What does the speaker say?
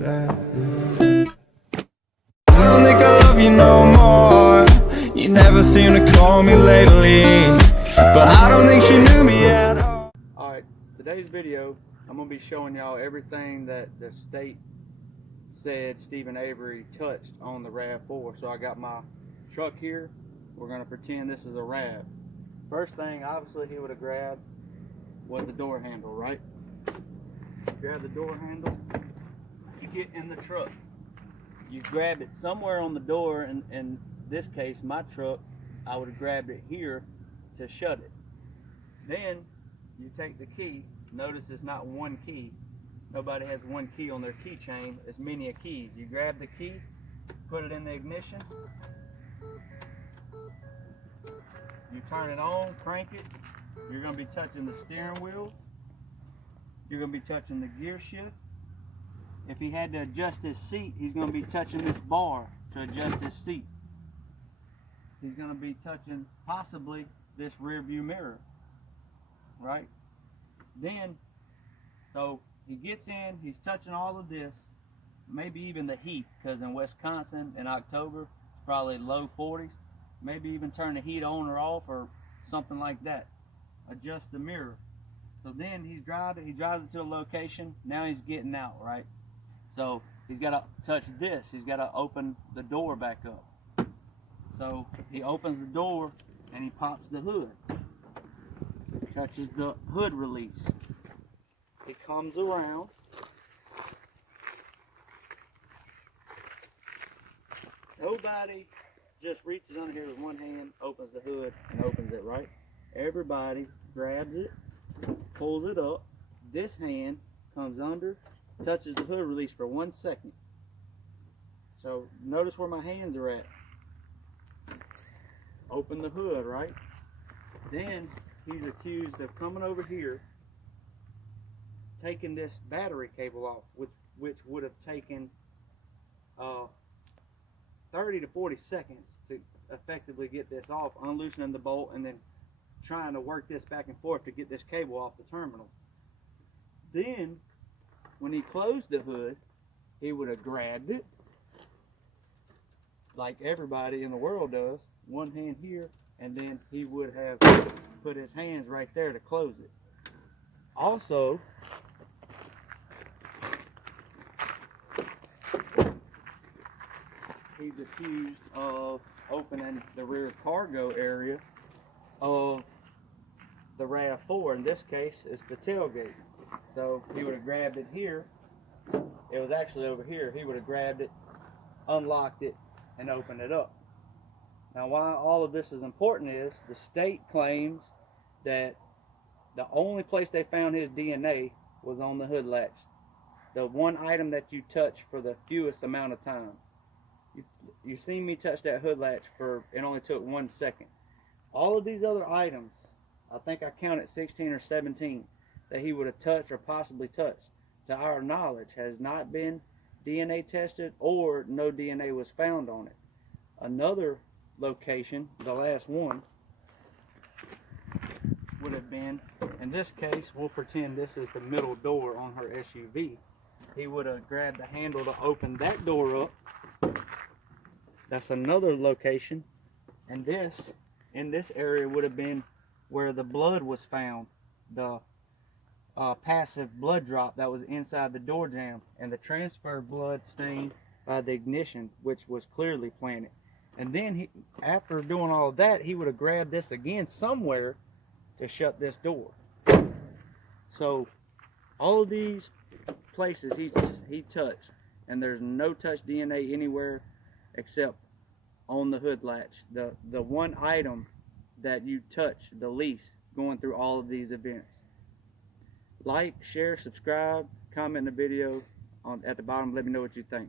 I don't think I love you no more. You never seem to call me lately, but I don't think she knew me at all. Alright, today's video, I'm going to be showing y'all everything that the state said Stephen Avery touched on the RAV4. So I got my truck here. We're going to pretend this is a RAV. First thing, obviously, he would have grabbed was the door handle, right? Grab the door handle, you get in the truck. You grab it somewhere on the door, and in this case, my truck, I would have grabbed it here to shut it. Then you take the key. Notice it's not one key. Nobody has one key on their keychain. It's many a keys. You grab the key, put it in the ignition. You turn it on, crank it. You're going to be touching the steering wheel. You're going to be touching the gear shift. If he had to adjust his seat, he's going to be touching this bar to adjust his seat. He's going to be touching possibly this rear view mirror, right? Then, so he gets in, he's touching all of this, maybe even the heat, because in Wisconsin in October, it's probably low 40s. Maybe even turn the heat on or off or something like that. Adjust the mirror. So then he drives it to a location. Now he's getting out, right? So he's got to touch this. He's got to open the door back up. So he opens the door and he pops the hood. Touches the hood release. He comes around. Nobody just reaches under here with one hand, opens the hood, and opens it, right? Everybody grabs it, pulls it up. This hand comes under, touches the hood release for 1 second. So notice where my hands are at. Open the hood, right? Then he's accused of coming over here, taking this battery cable off, which would have taken 30 to 40 seconds to effectively get this off, unloosening the bolt and then trying to work this back and forth to get this cable off the terminal. Then, when he closed the hood, he would have grabbed it, like everybody in the world does, one hand here, and then he would have put his hands right there to close it. Also, he's accused of opening the rear cargo area of the RAV4. In this case, it's the tailgate. So he would have grabbed it here. It was actually over here. He would have grabbed it, unlocked it, and opened it up. Now, why all of this is important is the state claims that the only place they found his DNA was on the hood latch. The one item that you touch for the fewest amount of time. You've seen me touch that hood latch for, it only took 1 second. All of these other items, I think I counted 16 or 17 that he would have touched or possibly touched, to our knowledge, has not been DNA tested or no DNA was found on it. Another location, the last one, would have been, in this case, we'll pretend this is the middle door on her SUV. He would have grabbed the handle to open that door up. That's another location. And this, in this area, would have been where the blood was found. The passive blood drop that was inside the door jamb. And the transfer blood stain by the ignition, which was clearly planted. And then, he, after doing all of that, he would have grabbed this again somewhere to shut this door. So, all of these places he touched, and there's no touch DNA anywhere except on the hood latch, the one item that you touch the least going through all of these events. Like, share, subscribe, comment in the video at the bottom, let me know what you think.